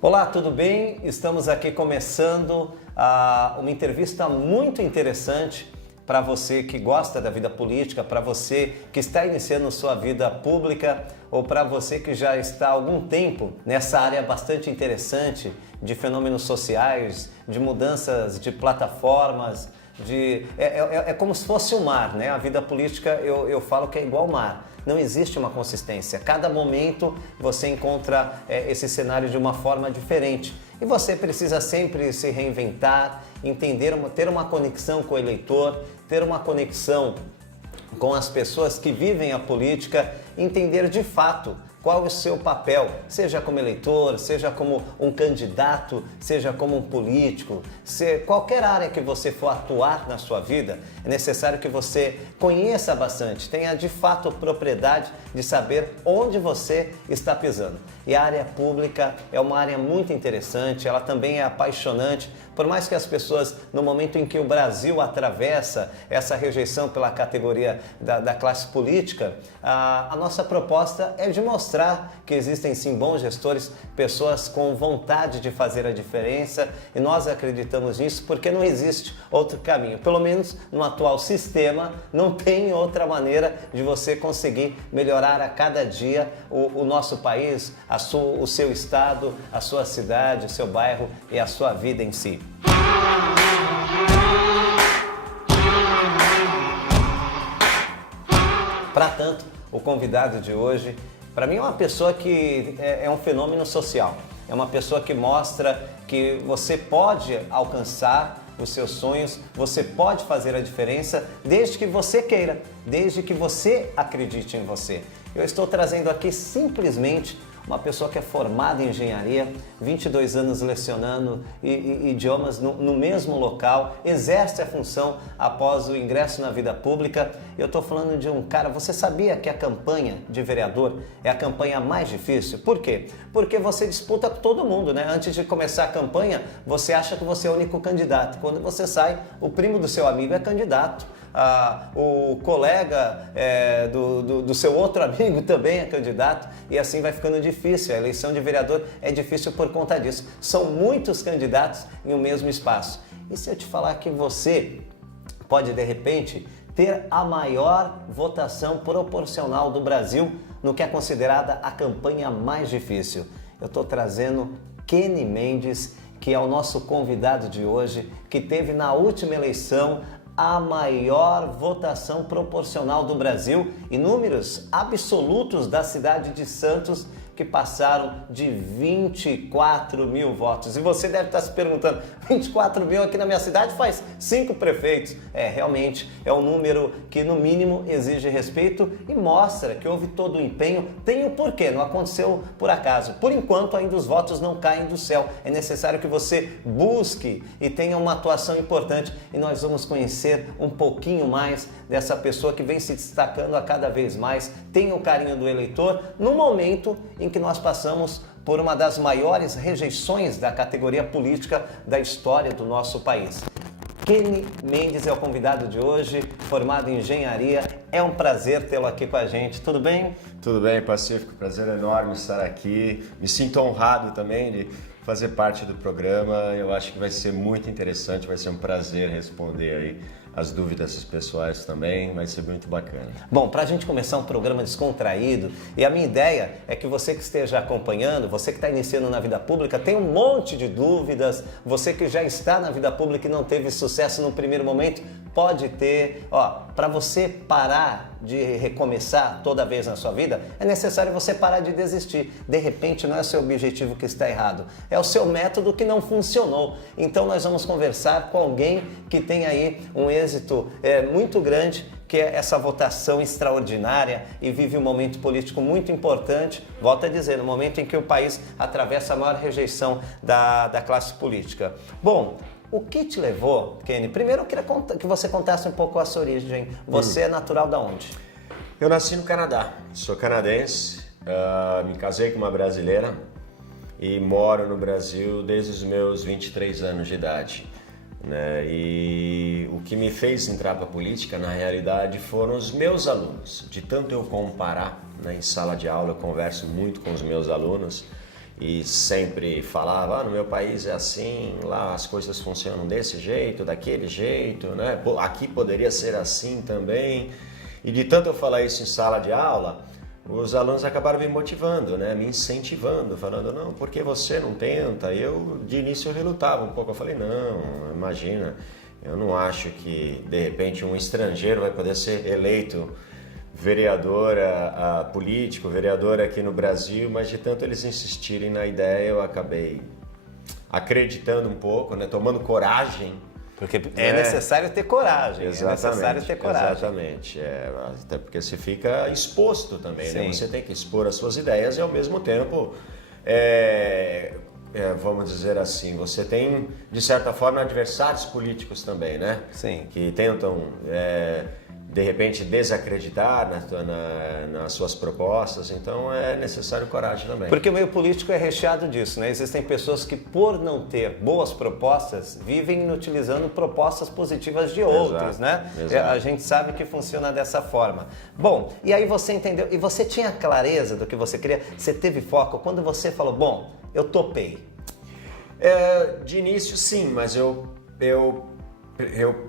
Olá, tudo bem? Estamos aqui começando uma entrevista muito interessante para você que gosta da vida política, para você que está iniciando sua vida pública ou para você que já está há algum tempo nessa área bastante interessante de fenômenos sociais, de mudanças de plataformas, é como se fosse o mar, né? A vida política eu falo que é igual ao mar. Não existe uma consistência. Cada momento você encontra esse cenário de uma forma diferente. E você precisa sempre se reinventar, entender, ter uma conexão com o eleitor, ter uma conexão com as pessoas que vivem a política, entender de fato qual é o seu papel, seja como eleitor, seja como um candidato, seja como um político, qualquer área que você for atuar na sua vida, é necessário que você conheça bastante, tenha de fato propriedade de saber onde você está pisando. E a área pública é uma área muito interessante, ela também é apaixonante, por mais que as pessoas, no momento em que o Brasil atravessa essa rejeição pela categoria da classe política, a nossa proposta é de mostrar que existem sim bons gestores, pessoas com vontade de fazer a diferença, e nós acreditamos nisso porque não existe outro caminho. Pelo menos no atual sistema não tem outra maneira de você conseguir melhorar a cada dia o nosso país, o seu estado, a sua cidade, o seu bairro e a sua vida em si. Para tanto, o convidado de hoje, para mim é uma pessoa que é um fenômeno social, é uma pessoa que mostra que você pode alcançar os seus sonhos, você pode fazer a diferença desde que você queira, desde que você acredite em você. Eu estou trazendo aqui simplesmente uma pessoa que é formada em engenharia, 22 anos lecionando idiomas no mesmo local, exerce a função após o ingresso na vida pública. Eu estou falando de um cara, você sabia que a campanha de vereador é a campanha mais difícil? Por quê? Porque você disputa com todo mundo, né? Antes de começar a campanha, você acha que você é o único candidato. Quando você sai, o primo do seu amigo é candidato. O colega do seu outro amigo também é candidato e assim vai ficando difícil. A eleição de vereador é difícil por conta disso. São muitos candidatos em um mesmo espaço. E se eu te falar que você pode, de repente, ter a maior votação proporcional do Brasil no que é considerada a campanha mais difícil? Eu estou trazendo Kenny Mendes, que é o nosso convidado de hoje, que teve na última eleição a maior votação proporcional do Brasil e números absolutos da cidade de Santos, que passaram de 24 mil votos. E você deve estar se perguntando, 24 mil aqui na minha cidade faz 5 prefeitos. Realmente é um número que no mínimo exige respeito e mostra que houve todo o empenho. Tem o porquê, não aconteceu por acaso. Por enquanto ainda os votos não caem do céu. É necessário que você busque e tenha uma atuação importante. E nós vamos conhecer um pouquinho mais dessa pessoa que vem se destacando a cada vez mais, tem o carinho do eleitor no momento em que nós passamos por uma das maiores rejeições da categoria política da história do nosso país. Kenny Mendes é o convidado de hoje, formado em engenharia. É um prazer tê-lo aqui com a gente. Tudo bem? Tudo bem, Pacífico. Prazer enorme estar aqui. Me sinto honrado também de fazer parte do programa. Eu acho que vai ser muito interessante, vai ser um prazer responder aí as dúvidas pessoais também, vai ser muito bacana. Bom, para a gente começar um programa descontraído, e a minha ideia é que você que esteja acompanhando, você que está iniciando na vida pública, tem um monte de dúvidas, você que já está na vida pública e não teve sucesso no primeiro momento, pode ter. Para você parar de recomeçar toda vez na sua vida, é necessário você parar de desistir. De repente não é o seu objetivo que está errado, é o seu método que não funcionou. Então nós vamos conversar com alguém que tem aí um êxito muito grande, que é essa votação extraordinária e vive um momento político muito importante, volto a dizer, no momento em que o país atravessa a maior rejeição da classe política. Bom, o que te levou, Kenny? Primeiro eu queria que você contasse um pouco a sua origem. Você é natural de onde? Eu nasci no Canadá, sou canadense, me casei com uma brasileira e moro no Brasil desde os meus 23 anos de idade. Né? E o que me fez entrar para a política, na realidade, foram os meus alunos. De tanto eu comparar, né, em sala de aula, eu converso muito com os meus alunos e sempre falava, no meu país é assim, lá as coisas funcionam desse jeito, daquele jeito, né? Aqui poderia ser assim também. E de tanto eu falar isso em sala de aula, os alunos acabaram me motivando, né? Me incentivando, falando, não, por que você não tenta? Eu, de início, eu relutava um pouco. Eu falei, não, imagina, eu não acho que, de repente, um estrangeiro vai poder ser eleito vereador político, vereador aqui no Brasil, mas de tanto eles insistirem na ideia, eu acabei acreditando um pouco, né? Tomando coragem. Porque é necessário ter coragem. Exatamente, é necessário ter coragem. Exatamente. Até porque você fica exposto também, né? Sim. Você tem que expor as suas ideias e ao mesmo tempo, vamos dizer assim, você tem, de certa forma, adversários políticos também, né? Sim. Que tentam, de repente, desacreditar nas suas propostas, então é necessário coragem também. Porque o meio político é recheado disso, né? Existem pessoas que, por não ter boas propostas, vivem inutilizando propostas positivas de outros, né? Exato. A gente sabe que funciona dessa forma. Bom, e aí você entendeu, e você tinha clareza do que você queria? Você teve foco? Quando você falou, bom, eu topei. De início, sim, mas eu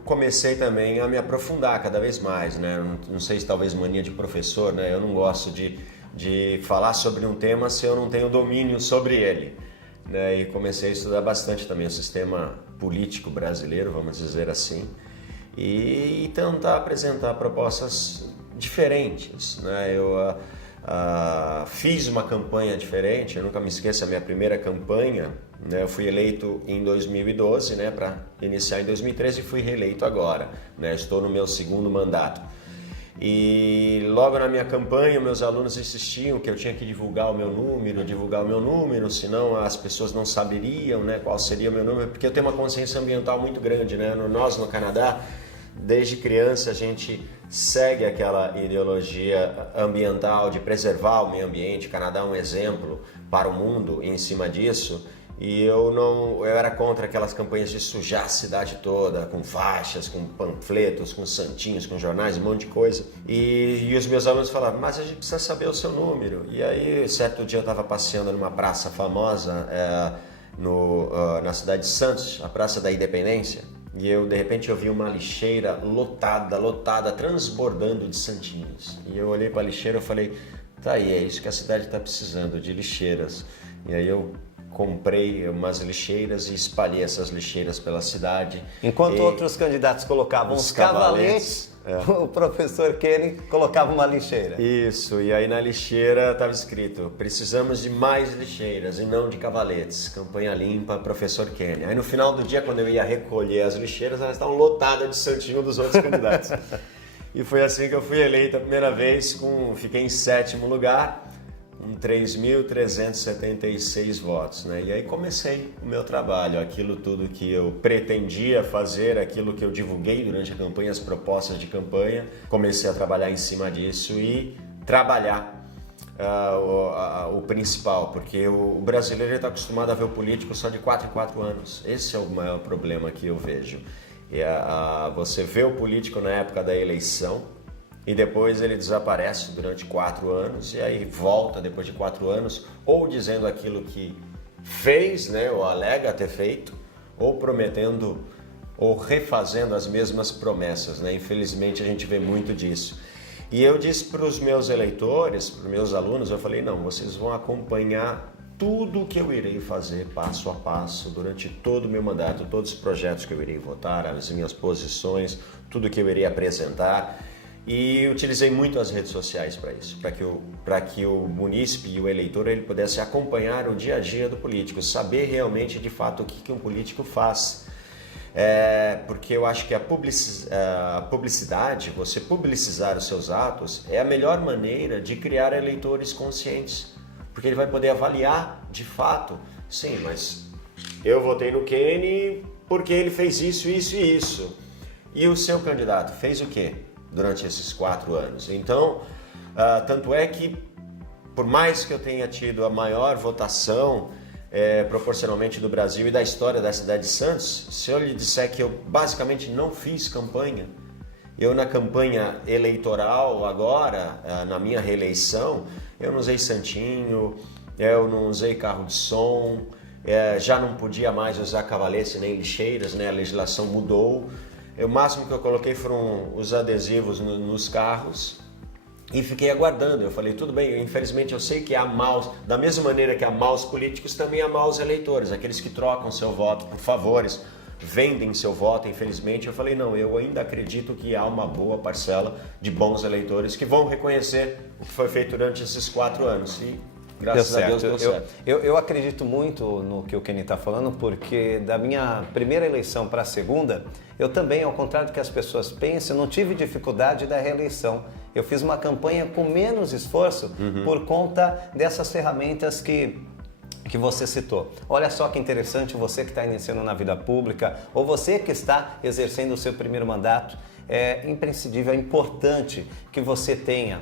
comecei também a me aprofundar cada vez mais, né? Não sei se talvez mania de professor, né? Eu não gosto de falar sobre um tema se eu não tenho domínio sobre ele, né? E comecei a estudar bastante também o sistema político brasileiro, vamos dizer assim, e tentar apresentar propostas diferentes, né? Eu fiz uma campanha diferente, eu nunca me esqueço, a minha primeira campanha, né? Eu fui eleito em 2012, né? Para iniciar em 2013 e fui reeleito agora, né? Estou no meu segundo mandato. E logo na minha campanha, meus alunos insistiam que eu tinha que divulgar o meu número, senão as pessoas não saberiam, né, qual seria o meu número, porque eu tenho uma consciência ambiental muito grande, né? Nós no Canadá, desde criança, a gente segue aquela ideologia ambiental de preservar o meio ambiente. O Canadá é um exemplo para o mundo em cima disso. E eu era contra aquelas campanhas de sujar a cidade toda, com faixas, com panfletos, com santinhos, com jornais, um monte de coisa. E os meus alunos falavam, mas a gente precisa saber o seu número. E aí, certo dia eu estava passeando numa praça famosa na cidade de Santos, a Praça da Independência, e eu, de repente, eu vi uma lixeira lotada, transbordando de santinhos. E eu olhei para a lixeira e falei, tá aí, é isso que a cidade está precisando, de lixeiras. E aí eu comprei umas lixeiras e espalhei essas lixeiras pela cidade. Enquanto outros candidatos colocavam os cavaletes, o professor Kenny colocava uma lixeira. Isso, e aí na lixeira estava escrito, precisamos de mais lixeiras e não de cavaletes. Campanha limpa, professor Kenny. Aí no final do dia, quando eu ia recolher as lixeiras, elas estavam lotadas de santinho dos outros candidatos. E foi assim que eu fui eleito a primeira vez, fiquei em 7º lugar, com 3.376 votos, né? E aí comecei o meu trabalho, aquilo tudo que eu pretendia fazer, aquilo que eu divulguei durante a campanha, as propostas de campanha, comecei a trabalhar em cima disso e trabalhar o principal, porque o brasileiro está acostumado a ver o político só de 4 em 4 anos. Esse é o maior problema que eu vejo. Você vê o político na época da eleição, e depois ele desaparece durante 4 anos e aí volta depois de 4 anos ou dizendo aquilo que fez, né, ou alega ter feito, ou prometendo ou refazendo as mesmas promessas, né? Infelizmente a gente vê muito disso. E eu disse para os meus eleitores, para os meus alunos, eu falei, não, vocês vão acompanhar tudo o que eu irei fazer passo a passo durante todo o meu mandato, todos os projetos que eu irei votar, as minhas posições, tudo que eu irei apresentar. E utilizei muito as redes sociais para isso, para que o munícipe e o eleitor ele pudesse acompanhar o dia a dia do político, saber realmente de fato o que um político faz. Porque eu acho que a publicidade, você publicizar os seus atos, é a melhor maneira de criar eleitores conscientes, porque ele vai poder avaliar de fato, sim, mas eu votei no Kenny porque ele fez isso, isso e isso. E o seu candidato fez o quê durante esses 4 anos? Então, tanto é que, por mais que eu tenha tido a maior votação proporcionalmente do Brasil e da história da cidade de Santos, se eu lhe disser que eu basicamente não fiz campanha, eu na campanha eleitoral agora, na minha reeleição, eu não usei santinho, eu não usei carro de som, já não podia mais usar cavalete nem lixeiras, né? A legislação mudou. O máximo que eu coloquei foram os adesivos nos carros e fiquei aguardando. Eu falei, tudo bem, infelizmente eu sei que há maus, da mesma maneira que há maus políticos, também há maus eleitores, aqueles que trocam seu voto por favores, vendem seu voto, infelizmente. Eu falei, não, eu ainda acredito que há uma boa parcela de bons eleitores que vão reconhecer o que foi feito durante esses 4 anos. E graças a Deus deu certo. Eu acredito muito no que o Kenny está falando, porque da minha primeira eleição para a segunda, eu também, ao contrário do que as pessoas pensam, não tive dificuldade da reeleição. Eu fiz uma campanha com menos esforço por conta dessas ferramentas que você citou. Olha só que interessante, você que está iniciando na vida pública ou você que está exercendo o seu primeiro mandato, é imprescindível, é importante que você tenha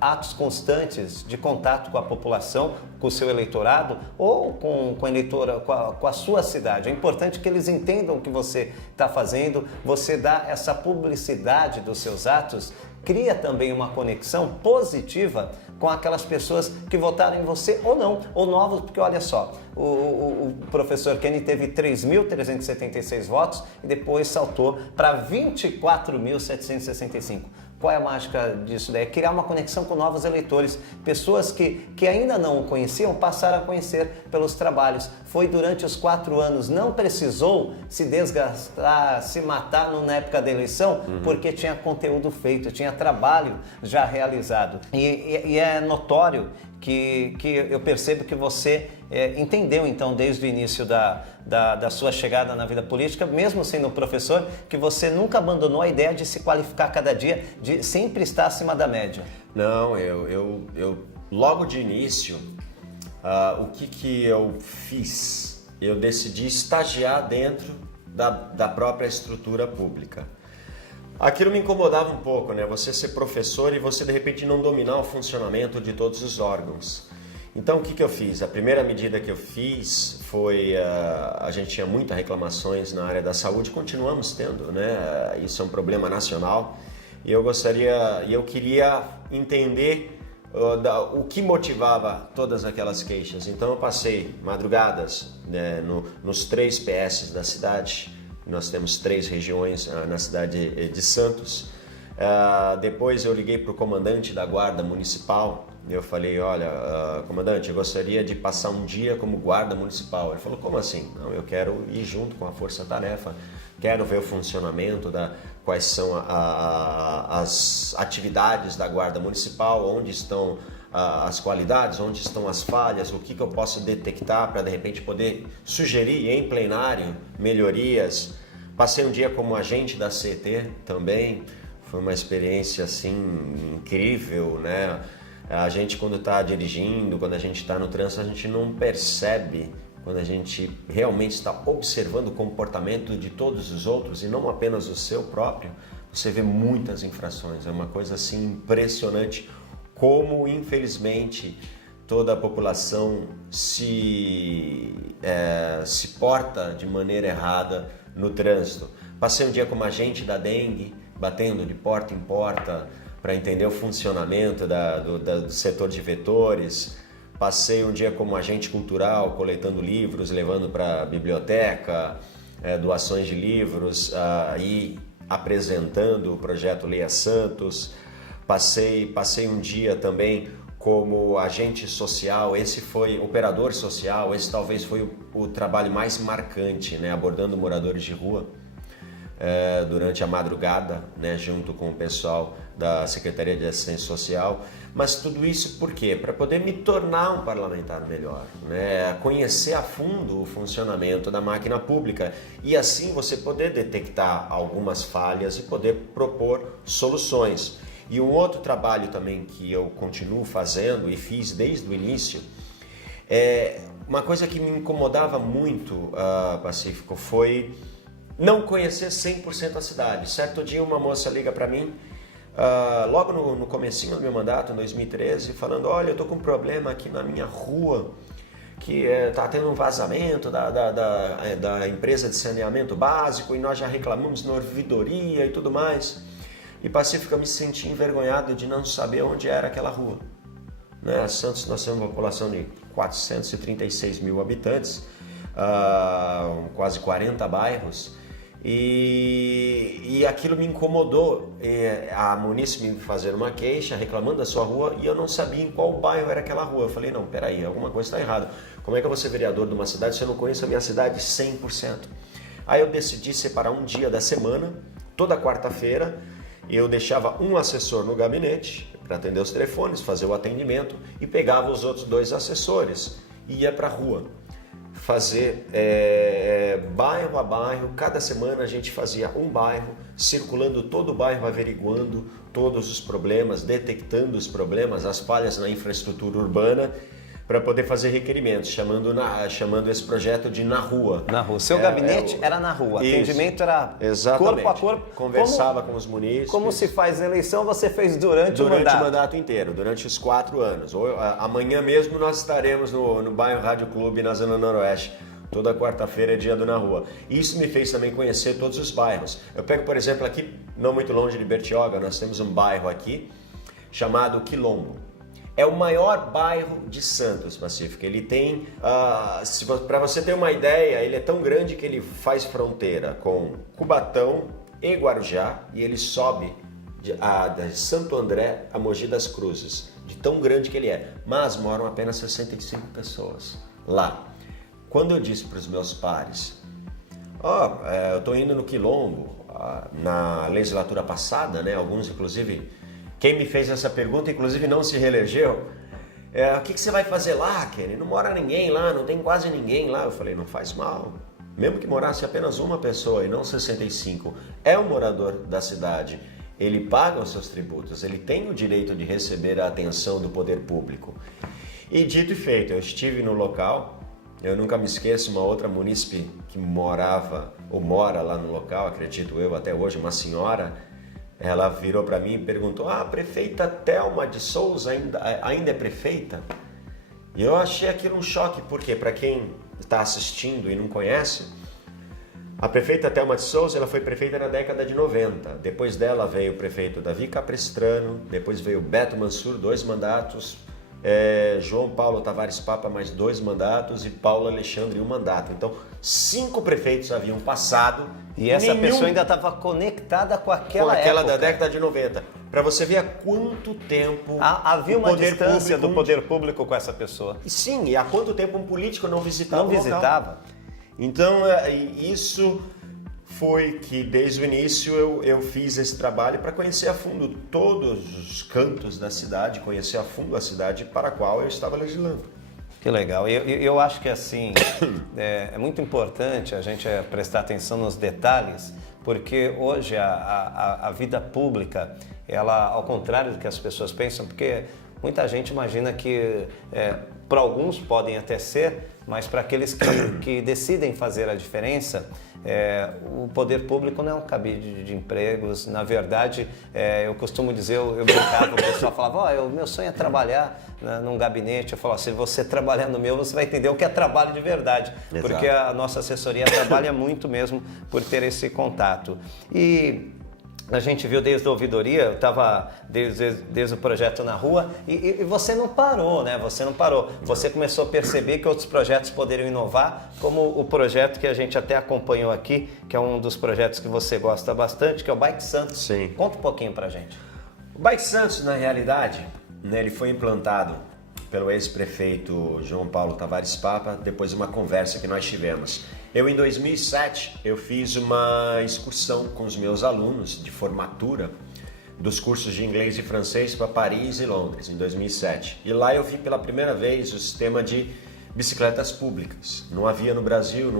atos constantes de contato com a população, com o seu eleitorado ou com a sua cidade. É importante que eles entendam o que você está fazendo, você dá essa publicidade dos seus atos, cria também uma conexão positiva com aquelas pessoas que votaram em você ou não, ou novos, porque olha só, o professor Kenny teve 3.376 votos e depois saltou para 24.765. Qual é a mágica disso daí? É criar uma conexão com novos eleitores, pessoas que ainda não o conheciam, passaram a conhecer pelos trabalhos. Foi durante os 4 anos, não precisou se desgastar, se matar na época da eleição, porque tinha conteúdo feito, tinha trabalho já realizado. E é notório que eu percebo que você entendeu então desde o início da sua chegada na vida política, mesmo sendo professor, que você nunca abandonou a ideia de se qualificar cada dia, de sempre estar acima da média. Não, eu logo de início, o que eu fiz? Eu decidi estagiar dentro da própria estrutura pública. Aquilo me incomodava um pouco, né? Você ser professor e você de repente não dominar o funcionamento de todos os órgãos. Então o que eu fiz? A primeira medida que eu fiz foi, a gente tinha muitas reclamações na área da saúde, continuamos tendo, né? Isso é um problema nacional e eu queria entender o que motivava todas aquelas queixas. Então eu passei madrugadas, né, nos 3 PS da cidade. Nós temos 3 regiões na cidade de Santos. Depois eu liguei para o comandante da Guarda Municipal e eu falei, olha, comandante, eu gostaria de passar um dia como guarda municipal. Ele falou, como assim? Não, eu quero ir junto com a força-tarefa, quero ver o funcionamento, quais são as atividades da Guarda Municipal, onde estão as qualidades, onde estão as falhas, o que eu posso detectar para de repente poder sugerir em plenário melhorias. Passei um dia como agente da CET também, foi uma experiência assim incrível, né? A gente quando está dirigindo, quando a gente está no trânsito, a gente não percebe quando a gente realmente está observando o comportamento de todos os outros e não apenas o seu próprio. Você vê muitas infrações, é uma coisa assim impressionante como infelizmente toda a população se porta de maneira errada no trânsito. Passei um dia como agente da dengue, batendo de porta em porta para entender o funcionamento do setor de vetores. Passei um dia como agente cultural, coletando livros, levando para a biblioteca, doações de livros e apresentando o projeto Leia Santos. Passei um dia também como agente social, esse foi operador social, esse talvez foi o trabalho mais marcante, né? Abordando moradores de rua durante a madrugada, né? Junto com o pessoal da Secretaria de Assistência Social. Mas tudo isso por quê? Para poder me tornar um parlamentar melhor, né? Conhecer a fundo o funcionamento da máquina pública e assim você poder detectar algumas falhas e poder propor soluções. E um outro trabalho também que eu continuo fazendo e fiz desde o início, uma coisa que me incomodava muito, Pacífico, foi não conhecer 100% a cidade. Certo dia uma moça liga para mim, logo no comecinho do meu mandato, em 2013, falando, olha, eu tô com um problema aqui na minha rua, que está tendo um vazamento da empresa de saneamento básico e nós já reclamamos na ouvidoria e tudo mais. E Pacífico, eu me senti envergonhado de não saber onde era aquela rua. né? Santos, nós temos uma população de 436 mil habitantes, quase 40 bairros, e aquilo me incomodou. A munícipe me fazer uma queixa reclamando da sua rua e eu não sabia em qual bairro era aquela rua. Eu falei, não, peraí, alguma coisa está errada. Como é que eu vou ser vereador de uma cidade se eu não conheço a minha cidade 100%? Aí eu decidi separar um dia da semana, toda quarta-feira, eu deixava um assessor no gabinete para atender os telefones, fazer o atendimento e pegava os outros 2 assessores e ia para a rua fazer bairro a bairro. Cada semana a gente fazia um bairro, circulando todo o bairro, averiguando todos os problemas, detectando os problemas, as falhas na infraestrutura urbana, para poder fazer requerimentos, chamando esse projeto de Na Rua. Na rua. Seu gabinete era na rua, Isso. Atendimento era Exatamente. corpo a corpo. Conversava com os munícipes. Como se faz na eleição, você fez durante o o mandato. mandato inteiro, durante os 4 anos. Amanhã mesmo nós estaremos no bairro Rádio Clube, na Zona Noroeste. Toda quarta-feira é dia do Na Rua. Isso me fez também conhecer todos os bairros. Eu pego, por exemplo, aqui, não muito longe de Bertioga, nós temos um bairro aqui chamado Quilombo. É o maior bairro de Santos, Pacífico. Ele tem, para você ter uma ideia, ele é tão grande que ele faz fronteira com Cubatão e Guarujá e ele sobe de Santo André a Mogi das Cruzes, de tão grande que ele é. Mas moram apenas 65 pessoas lá. Quando eu disse para os meus pares, eu estou indo no Quilombo, na legislatura passada, né, alguns inclusive... Quem me fez essa pergunta, inclusive, não se reelegeu. O que você vai fazer lá, Kenny? Não mora ninguém lá, não tem quase ninguém lá. Eu falei, não faz mal. Mesmo que morasse apenas uma pessoa e não 65, é um morador da cidade. Ele paga os seus tributos, ele tem o direito de receber a atenção do poder público. E dito e feito, eu estive no local, eu nunca me esqueço, uma outra munícipe que morava, ou mora lá no local, acredito eu até hoje, uma senhora... Ela virou para mim e perguntou, a prefeita Thelma de Souza ainda é prefeita? E eu achei aquilo um choque, porque para quem está assistindo e não conhece, a prefeita Thelma de Souza ela foi prefeita na década de 90. Depois dela veio o prefeito Davi Capistrano, depois veio Beto Mansur, 2 mandatos, João Paulo Tavares Papa, mais 2 mandatos e Paulo Alexandre, 1 mandato. Então, 5 prefeitos haviam passado. E essa pessoa ainda estava conectada com aquela época. Da década de 90. Para você ver há quanto tempo havia uma distância do poder público com essa pessoa. Sim, e há quanto tempo um político não visitava o local. Então, isso foi que desde o início eu fiz esse trabalho para conhecer a fundo todos os cantos da cidade, conhecer a fundo a cidade para a qual eu estava legislando. Que legal. Eu acho que assim é muito importante a gente prestar atenção nos detalhes, porque hoje a vida pública, ela, ao contrário do que as pessoas pensam, porque muita gente imagina que para alguns podem até ser, mas para aqueles que decidem fazer a diferença, o poder público não é um cabide de empregos. Na verdade, eu costumo dizer, eu brincava, o pessoal falava, o meu sonho é trabalhar num gabinete. Eu falo, se você trabalhar no meu, você vai entender o que é trabalho de verdade. Exato. Porque a nossa assessoria trabalha muito mesmo por ter esse contato. E a gente viu desde a ouvidoria, eu estava desde o projeto Na Rua, e você não parou, né? Você não parou. Você começou a perceber que outros projetos poderiam inovar, como o projeto que a gente até acompanhou aqui, que é um dos projetos que você gosta bastante, que é o Bike Santos. Sim. Conta um pouquinho pra gente. O Bike Santos, na realidade, né, ele foi implantado pelo ex-prefeito João Paulo Tavares Papa, depois de uma conversa que nós tivemos. Em 2007, eu fiz uma excursão com os meus alunos de formatura dos cursos de inglês e francês para Paris e Londres, em 2007. E lá eu vi pela primeira vez o sistema de bicicletas públicas. Não havia no Brasil,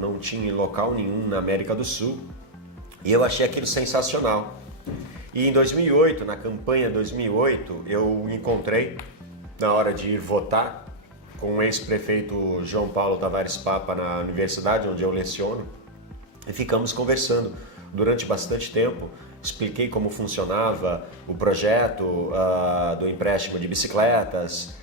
não tinha em local nenhum na América do Sul. E eu achei aquilo sensacional. E em 2008, na campanha 2008, eu encontrei, na hora de ir votar, com o ex-prefeito João Paulo Tavares Papa na universidade onde eu leciono, e ficamos conversando durante bastante tempo. Expliquei como funcionava o projeto do empréstimo de bicicletas,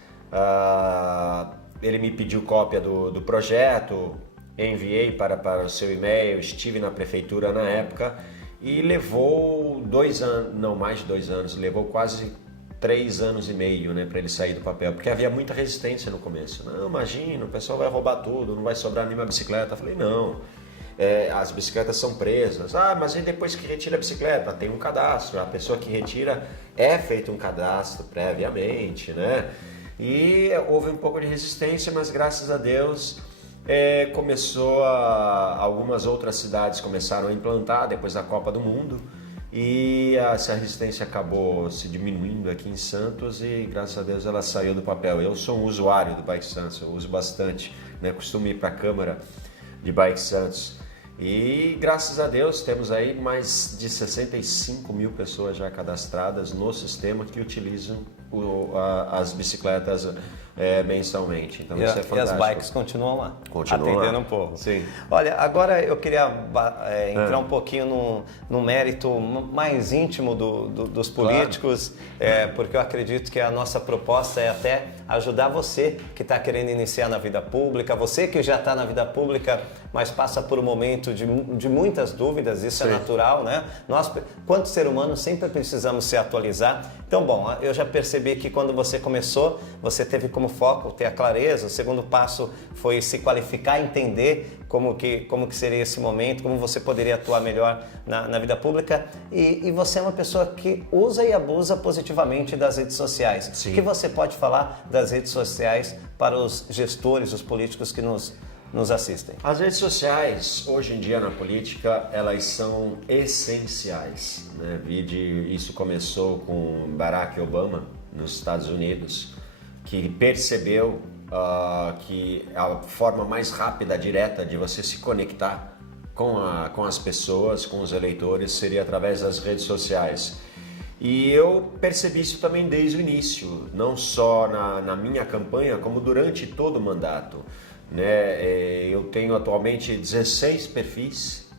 ele me pediu cópia do projeto, enviei para o seu e-mail, estive na prefeitura na época e levou 2 anos, não mais de 2 anos, levou quase 3 anos e meio, né, para ele sair do papel, porque havia muita resistência no começo. Não, imagina, o pessoal vai roubar tudo, não vai sobrar nenhuma bicicleta. Eu falei, não, as bicicletas são presas. Ah, mas e depois que retira a bicicleta? Tem um cadastro, a pessoa que retira é feito um cadastro previamente, né? E houve um pouco de resistência, mas graças a Deus algumas outras cidades começaram a implantar depois da Copa do Mundo e essa resistência acabou se diminuindo aqui em Santos e graças a Deus ela saiu do papel. Eu sou um usuário do Bike Santos, eu uso bastante, né? Costumo ir para a Câmara de Bike Santos e graças a Deus temos aí mais de 65 mil pessoas já cadastradas no sistema que utilizam as bicicletas mensalmente. Então isso é fantástico. E as bikes continuam lá, atendendo um pouco. Sim. Olha, agora eu queria entrar um pouquinho no mérito mais íntimo dos políticos, claro. Porque eu acredito que a nossa proposta é até ajudar você que está querendo iniciar na vida pública, você que já está na vida pública, mas passa por um momento de muitas dúvidas, isso Sim. é natural, né? Nós, quanto ser humano, sempre precisamos se atualizar. Então, bom, eu já percebi que quando você começou, você teve como foco ter a clareza. O segundo passo foi se qualificar, entender como que seria esse momento, como você poderia atuar melhor na vida pública. E você é uma pessoa que usa e abusa positivamente das redes sociais. Sim. O que você pode falar das redes sociais para os gestores, os políticos que nos assistem? As redes sociais, hoje em dia na política, elas são essenciais, né? Isso começou com Barack Obama, nos Estados Unidos, que percebeu que a forma mais rápida, direta de você se conectar com as pessoas, com os eleitores, seria através das redes sociais. E eu percebi isso também desde o início, não só na minha campanha, como durante todo o mandato. Né? Eu tenho atualmente 16 perfis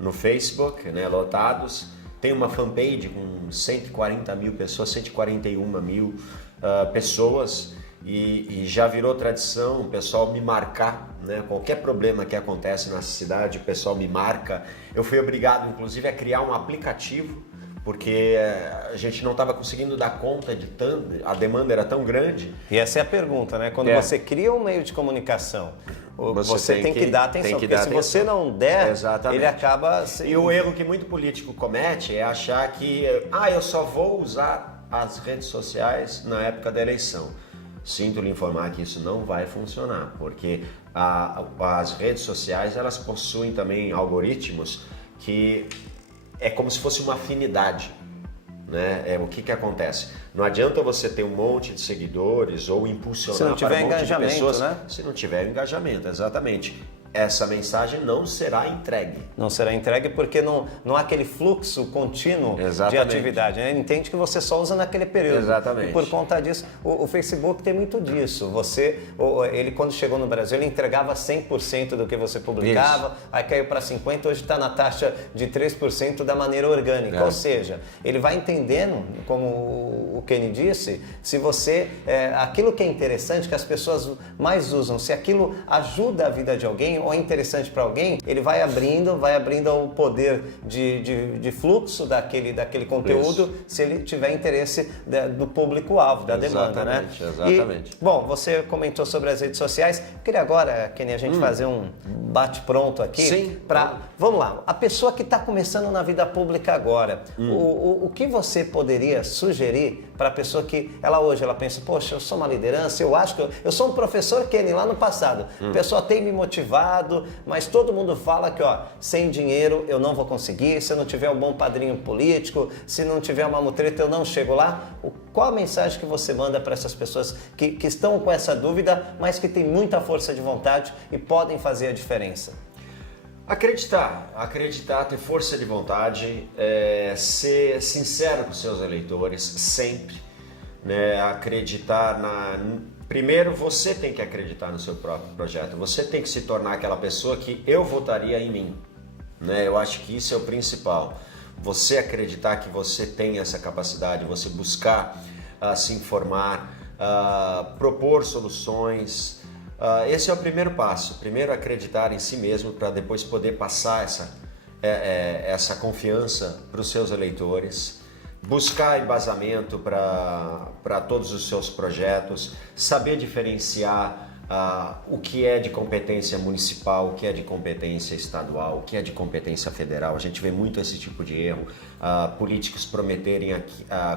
no Facebook, né, lotados. Tenho uma fanpage com 140 mil pessoas, 141 mil pessoas e já virou tradição o pessoal me marcar, né? Qualquer problema que acontece na cidade, o pessoal me marca. Eu fui obrigado, inclusive, a criar um aplicativo porque a gente não estava conseguindo dar conta de tanto, a demanda era tão grande. E essa é a pergunta, né? Quando você cria um meio de comunicação, você tem que dar atenção, porque se você não der, Exatamente. Ele acaba... E o erro que muito político comete é achar que eu só vou usar as redes sociais na época da eleição. Sinto lhe informar que isso não vai funcionar, porque as redes sociais elas possuem também algoritmos que é como se fosse uma afinidade, né? O que acontece? Não adianta você ter um monte de seguidores ou impulsionar para um monte de pessoas, né? Se não tiver engajamento, exatamente. Essa mensagem não será entregue. Não será entregue porque não há aquele fluxo contínuo de atividade. Né? Ele entende que você só usa naquele período. Exatamente. E por conta disso, o Facebook tem muito disso. Ele quando chegou no Brasil, ele entregava 100% do que você publicava, Isso. Aí caiu para 50%, hoje está na taxa de 3% da maneira orgânica. Ou seja, ele vai entendendo, como o Kenny disse, se você, aquilo que é interessante, que as pessoas mais usam, se aquilo ajuda a vida de alguém, ou é interessante para alguém, ele vai abrindo o poder de fluxo daquele conteúdo, Isso. se ele tiver interesse do público-alvo, da demanda, né? Exatamente. E, bom, você comentou sobre as redes sociais. Eu queria agora, Kenny, a gente fazer um bate-pronto aqui. Sim. Vamos lá, a pessoa que está começando na vida pública agora, o que você poderia sugerir para a pessoa que hoje ela pensa, poxa, eu sou uma liderança, eu acho que eu sou um professor, Kenny, lá no passado. A pessoa tem me motivado, mas todo mundo fala que sem dinheiro eu não vou conseguir, se eu não tiver um bom padrinho político, se não tiver uma mutreta eu não chego lá. Qual a mensagem que você manda para essas pessoas que estão com essa dúvida, mas que têm muita força de vontade e podem fazer a diferença? Acreditar, ter força de vontade, ser sincero com os seus eleitores sempre, né? Acreditar Primeiro, você tem que acreditar no seu próprio projeto. Você tem que se tornar aquela pessoa que eu votaria em mim, né? Eu acho que isso é o principal. Você acreditar que você tem essa capacidade, você buscar se informar, propor soluções. Esse é o primeiro passo. Primeiro, acreditar em si mesmo para depois poder passar essa confiança para os seus eleitores. buscar embasamento para todos os seus projetos, saber diferenciar o que é de competência municipal, o que é de competência estadual, o que é de competência federal. A gente vê muito esse tipo de erro, políticos prometerem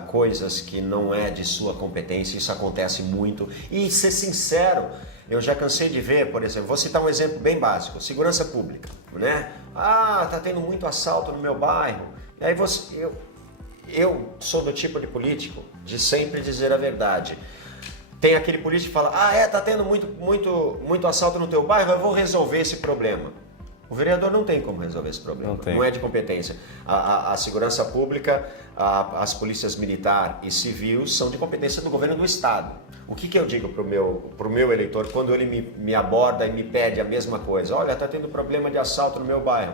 coisas que não é de sua competência, isso acontece muito. E ser sincero, eu já cansei de ver, por exemplo, vou citar um exemplo bem básico, segurança pública, né? Tá tendo muito assalto no meu bairro. E aí eu sou do tipo de político de sempre dizer a verdade. Tem aquele político que fala, tá tendo muito assalto no teu bairro, eu vou resolver esse problema. O vereador não tem como resolver esse problema, não é de competência. A segurança pública, as polícias militar e civil são de competência do governo do estado. O que eu digo pro meu eleitor quando ele me aborda e me pede a mesma coisa? Olha, tá tendo problema de assalto no meu bairro.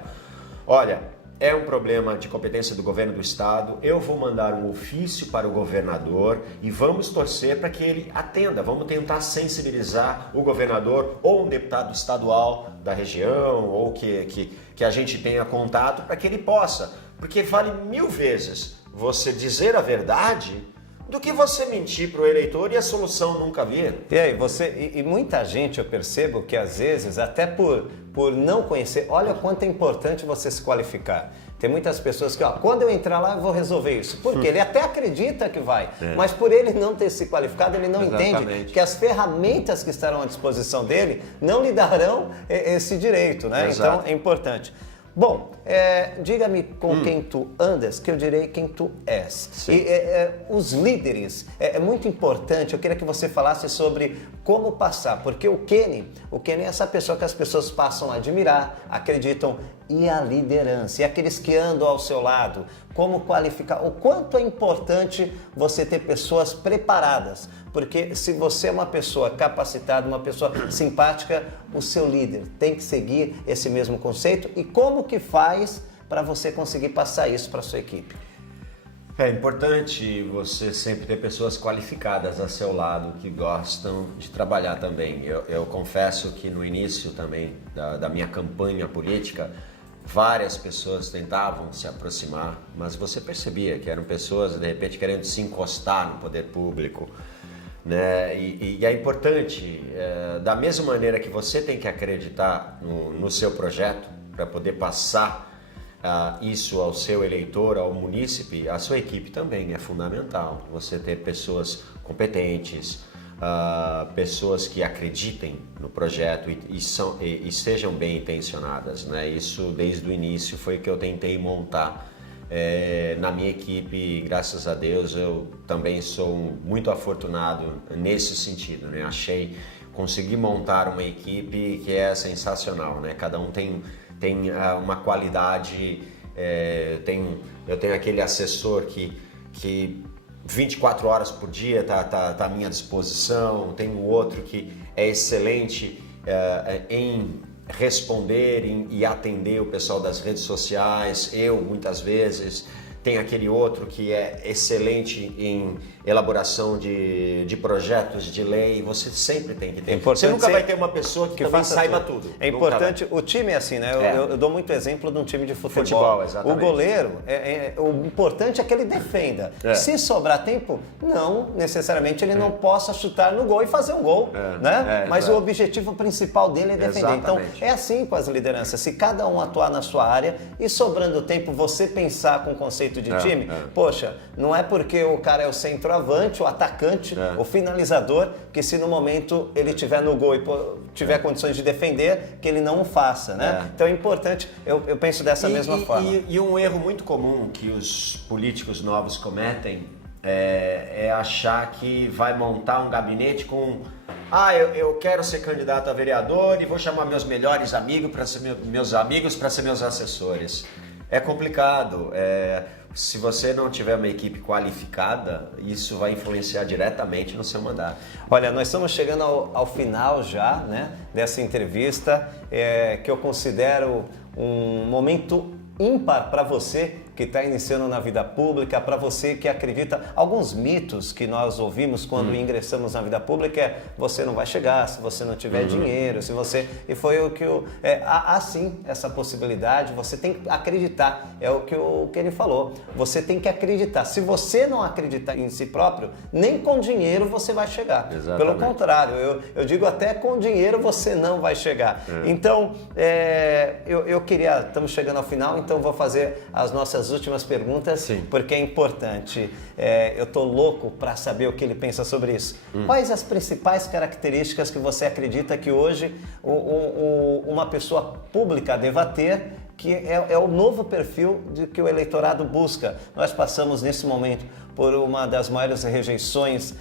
Olha, é um problema de competência do governo do estado, eu vou mandar um ofício para o governador e vamos torcer para que ele atenda, vamos tentar sensibilizar o governador ou um deputado estadual da região ou que a gente tenha contato para que ele possa, porque vale 1000 vezes você dizer a verdade do que você mentir para o eleitor e a solução nunca vir. E aí, e muita gente, eu percebo que às vezes, até por não conhecer, olha quanto é importante você se qualificar. Tem muitas pessoas que, quando eu entrar lá, eu vou resolver isso. Porque ele até acredita que vai, mas por ele não ter se qualificado, ele não entende que as ferramentas que estarão à disposição dele não lhe darão esse direito, né? Exato. Então, é importante. Bom, diga-me com quem tu andas, que eu direi quem tu és. E os líderes, é muito importante, eu queria que você falasse sobre como passar, porque o Kenny é essa pessoa que as pessoas passam a admirar, acreditam, e a liderança, e aqueles que andam ao seu lado, como qualificar, o quanto é importante você ter pessoas preparadas, porque se você é uma pessoa capacitada, uma pessoa simpática, o seu líder tem que seguir esse mesmo conceito, e como que faz para você conseguir passar isso para a sua equipe? É importante você sempre ter pessoas qualificadas a seu lado que gostam de trabalhar também. Eu confesso que no início também da minha campanha política, várias pessoas tentavam se aproximar, mas você percebia que eram pessoas de repente querendo se encostar no poder público, né? E é importante, da mesma maneira que você tem que acreditar no seu projeto para poder passar isso ao seu eleitor, ao munícipe, a sua equipe também é fundamental. Você ter pessoas competentes, pessoas que acreditem no projeto e sejam bem intencionadas, né? Isso desde o início foi o que eu tentei montar na minha equipe. Graças a Deus eu também sou muito afortunado nesse sentido, né? Consegui montar uma equipe que é sensacional, né? Cada um tem uma qualidade, eu tenho aquele assessor que 24 horas por dia tá à minha disposição, tem o outro que é excelente em responder e atender o pessoal das redes sociais, muitas vezes, tem aquele outro que é excelente em elaboração de projetos de lei. Você sempre tem que ter. Você nunca vai ter uma pessoa que também saiba tudo. É importante, o time é assim, né? Eu dou muito exemplo de um time de futebol. Exatamente. O goleiro, o importante é que ele defenda. Se sobrar tempo, não necessariamente ele não possa chutar no gol e fazer um gol, né? Mas o objetivo principal dele é defender. Então, é assim com as lideranças. Se cada um atuar na sua área e sobrando tempo você pensar com o conceito de time, poxa, não é porque o cara é o centroavante, o atacante, o finalizador, que se no momento ele estiver no gol e tiver condições de defender, que ele não o faça, né? Então é importante, eu penso dessa mesma forma. E um erro muito comum que os políticos novos cometem é achar que vai montar um gabinete com... eu quero ser candidato a vereador e vou chamar meus melhores amigos para ser meus assessores. É complicado. Se você não tiver uma equipe qualificada, isso vai influenciar diretamente no seu mandato. Olha, nós estamos chegando ao final já, né, dessa entrevista, que eu considero um momento ímpar para você que está iniciando na vida pública, para você que acredita, alguns mitos que nós ouvimos quando ingressamos na vida pública é você não vai chegar se você não tiver dinheiro, se você... E foi o que há sim essa possibilidade, você tem que acreditar, é o que ele falou, você tem que acreditar. Se você não acreditar em si próprio, nem com dinheiro você vai chegar. Exatamente. Pelo contrário, eu digo até com dinheiro você não vai chegar. Então, eu queria, estamos chegando ao final, então vou fazer as nossas últimas perguntas, porque é importante. Eu estou louco para saber o que ele pensa sobre isso. Quais as principais características que você acredita que hoje uma pessoa pública deva ter, que é o novo perfil de que o eleitorado busca? Nós passamos nesse momento por uma das maiores rejeições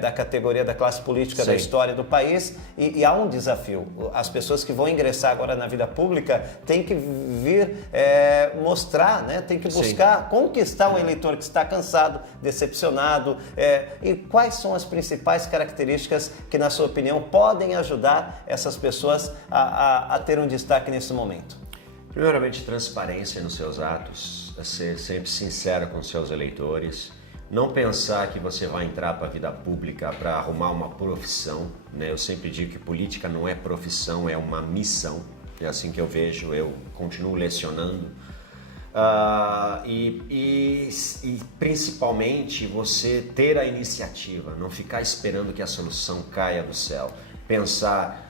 da categoria da classe política da história do país e há um desafio. As pessoas que vão ingressar agora na vida pública têm que vir mostrar, né? Tem que buscar conquistar um eleitor que está cansado, decepcionado. E quais são as principais características que, na sua opinião, podem ajudar essas pessoas a ter um destaque nesse momento? Primeiramente, transparência nos seus atos, ser sempre sincero com seus eleitores, não pensar que você vai entrar para a vida pública para arrumar uma profissão, né? Eu sempre digo que política não é profissão, é uma missão, é assim que eu vejo, eu continuo lecionando. E principalmente você ter a iniciativa, não ficar esperando que a solução caia do céu, pensar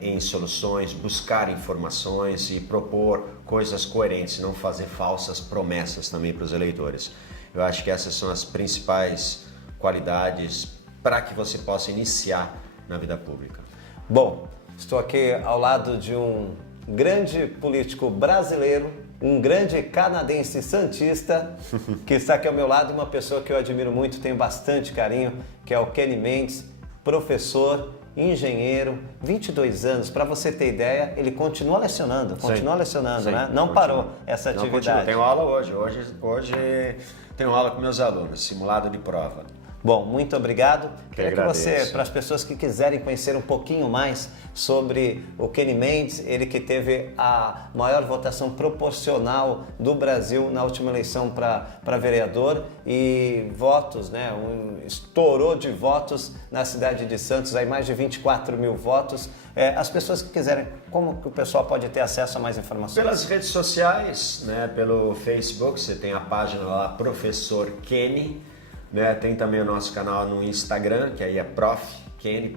em soluções, buscar informações e propor coisas coerentes, não fazer falsas promessas também para os eleitores. Eu acho que essas são as principais qualidades para que você possa iniciar na vida pública. Bom, estou aqui ao lado de um grande político brasileiro, um grande canadense santista, que está aqui ao meu lado, uma pessoa que eu admiro muito, tenho bastante carinho, que é o Kenny Mendes, professor, engenheiro, 22 anos, para você ter ideia, ele continua lecionando, né? Não parou essa atividade. Tenho aula hoje tenho aula com meus alunos, simulado de prova. Bom, muito obrigado. Queria que você, para as pessoas que quiserem conhecer um pouquinho mais sobre o Kenny Mendes, ele que teve a maior votação proporcional do Brasil na última eleição para vereador e votos, né? Estourou de votos na cidade de Santos, aí mais de 24 mil votos. As pessoas que quiserem, como que o pessoal pode ter acesso a mais informações? Pelas redes sociais, né? Pelo Facebook, você tem a página lá, Professor Kenny. Né? Tem também o nosso canal no Instagram, que aí é prof.kenny,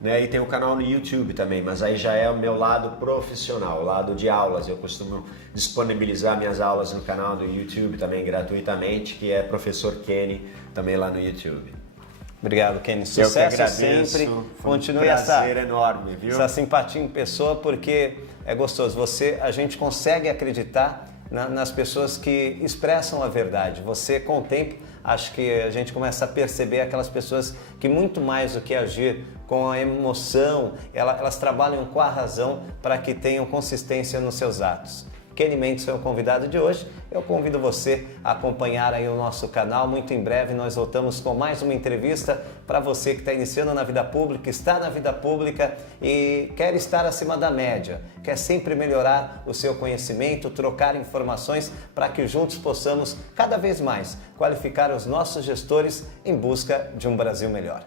né? E tem o canal no YouTube também, mas aí já é o meu lado profissional, o lado de aulas. Eu costumo disponibilizar minhas aulas no canal do YouTube também gratuitamente, que é Professor Kenny, também lá no YouTube. Obrigado, Kenny. Sucesso sempre. Continue enorme, viu? Essa simpatia em pessoa, porque é gostoso. A gente consegue acreditar nas pessoas que expressam a verdade. Você, com o tempo, acho que a gente começa a perceber aquelas pessoas que muito mais do que agir com a emoção, elas trabalham com a razão para que tenham consistência nos seus atos. Kenny Mendes foi o convidado de hoje. Eu convido você a acompanhar aí o nosso canal. Muito em breve nós voltamos com mais uma entrevista para você que está iniciando na vida pública, está na vida pública e quer estar acima da média, quer sempre melhorar o seu conhecimento, trocar informações para que juntos possamos cada vez mais qualificar os nossos gestores em busca de um Brasil melhor.